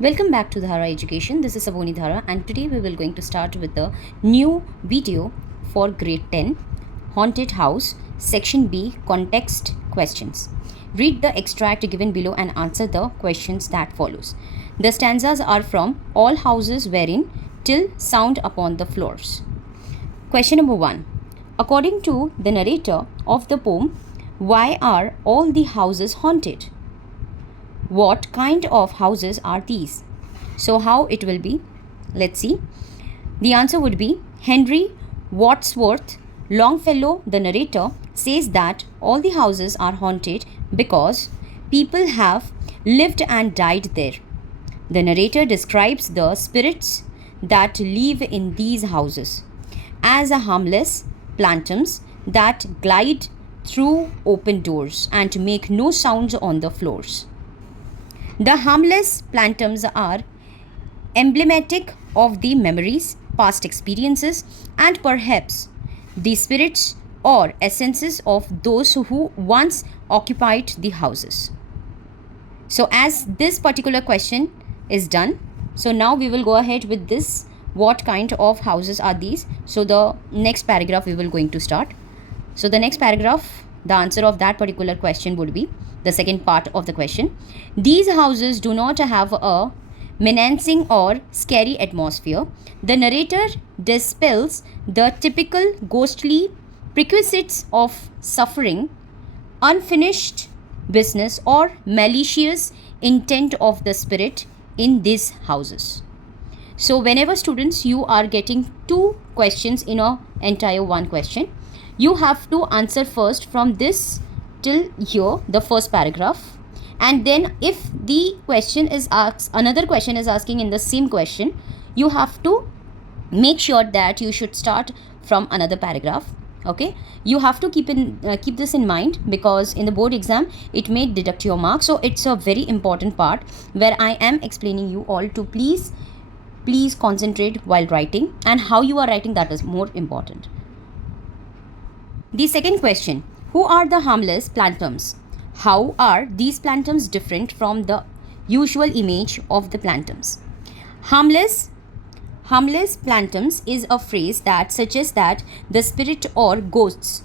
Welcome back to Dhara Education. This is Savoni Dhara, and today we will going to start with the new video for grade 10 Haunted House section B context questions. Read the extract given below and answer the questions that follows. The stanzas are from All houses wherein till sound upon the floors. Question number 1. According to the narrator of the poem, why are all the houses haunted? What kind of houses are these? So how it will be? Let's see. The answer would be Henry Wadsworth Longfellow, the narrator, says that all the houses are haunted because people have lived and died there. The narrator describes the spirits that live in these houses as a harmless plantums that glide through open doors and make no sounds on the floors. The harmless plantums are emblematic of the memories, past experiences, and perhaps the spirits or essences of those who once occupied the houses. So, as this particular question is done, so now we will go ahead with this. What kind of houses are these? So, the next paragraph we will going to start. So, the next paragraph, the answer of that particular question would be the second part of the question. These houses do not have a menacing or scary atmosphere. The narrator dispels the typical ghostly prerequisites of suffering, unfinished business, or malicious intent of the spirit in these houses. So, whenever students you are getting two questions in a entire one question, you have to answer first from this till here, the first paragraph, and then if the question is asked, another question is asking in the same question, you have to make sure that you should start from another paragraph. Okay, you have to keep this in mind, because in the board exam it may deduct your marks. So it's a very important part where I am explaining you all to please concentrate while writing, and how you are writing, that is more important. The second question: who are the harmless plantums? How are these plantums different from the usual image of the plantums? Harmless plantums is a phrase that suggests that the spirit or ghosts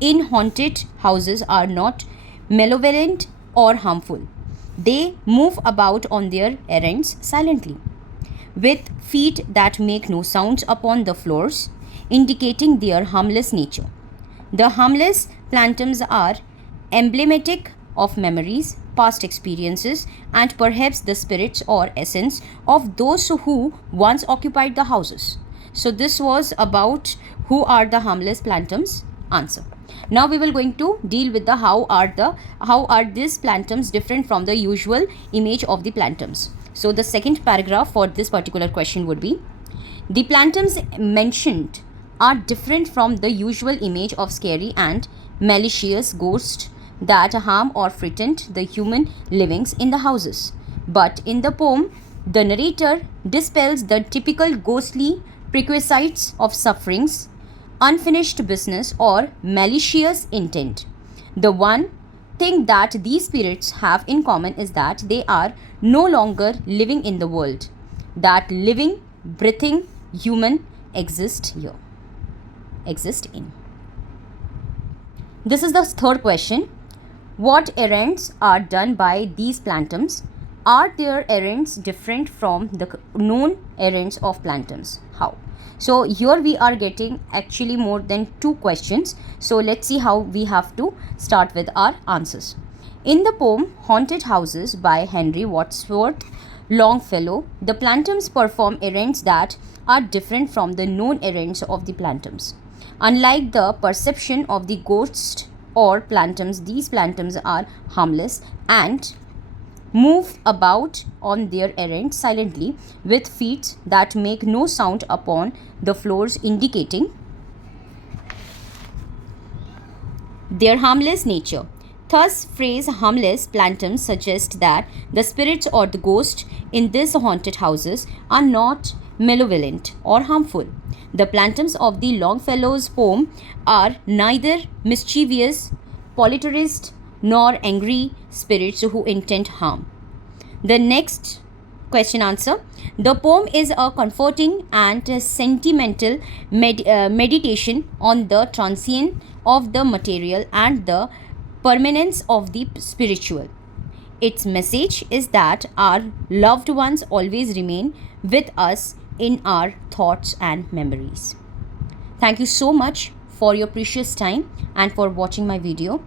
in haunted houses are not malevolent or harmful. They move about on their errands silently, with feet that make no sounds upon the floors, indicating their harmless nature. The harmless plantums are emblematic of memories, past experiences, and perhaps the spirits or essence of those who once occupied the houses. So this was about who are the harmless plantums answer. Now we will going to deal with the how are these plantums different from the usual image of the plantums. So the second paragraph for this particular question would be: the plantums mentioned are different from the usual image of scary and malicious ghosts that harm or frighten the human livings in the houses. But in the poem, the narrator dispels the typical ghostly prerequisites of sufferings, unfinished business, or malicious intent. The one thing that these spirits have in common is that they are no longer living in the world. That living, breathing human exist in. This is the third question. What errands are done by these plantums? Are their errands different from the known errands of plantums? How? So here we are getting actually more than two questions. So let's see how we have to start with our answers. In the poem Haunted Houses by Henry Wadsworth Longfellow, the plantums perform errands that are different from the known errands of the plantums. Unlike the perception of the ghosts or plantums, these plantums are harmless and move about on their errands silently, with feet that make no sound upon the floors, indicating their harmless nature. Thus, phrase harmless plantums suggests that the spirits or the ghosts in these haunted houses are not malevolent or harmful. The plantums of the Longfellow's poem are neither mischievous, poltergeist, nor angry spirits who intend harm. The next Question answer. The poem is a comforting and sentimental meditation on the transience of the material and the permanence of the spiritual. Its message is that our loved ones always remain with us in our thoughts and memories. Thank you so much for your precious time and for watching my video.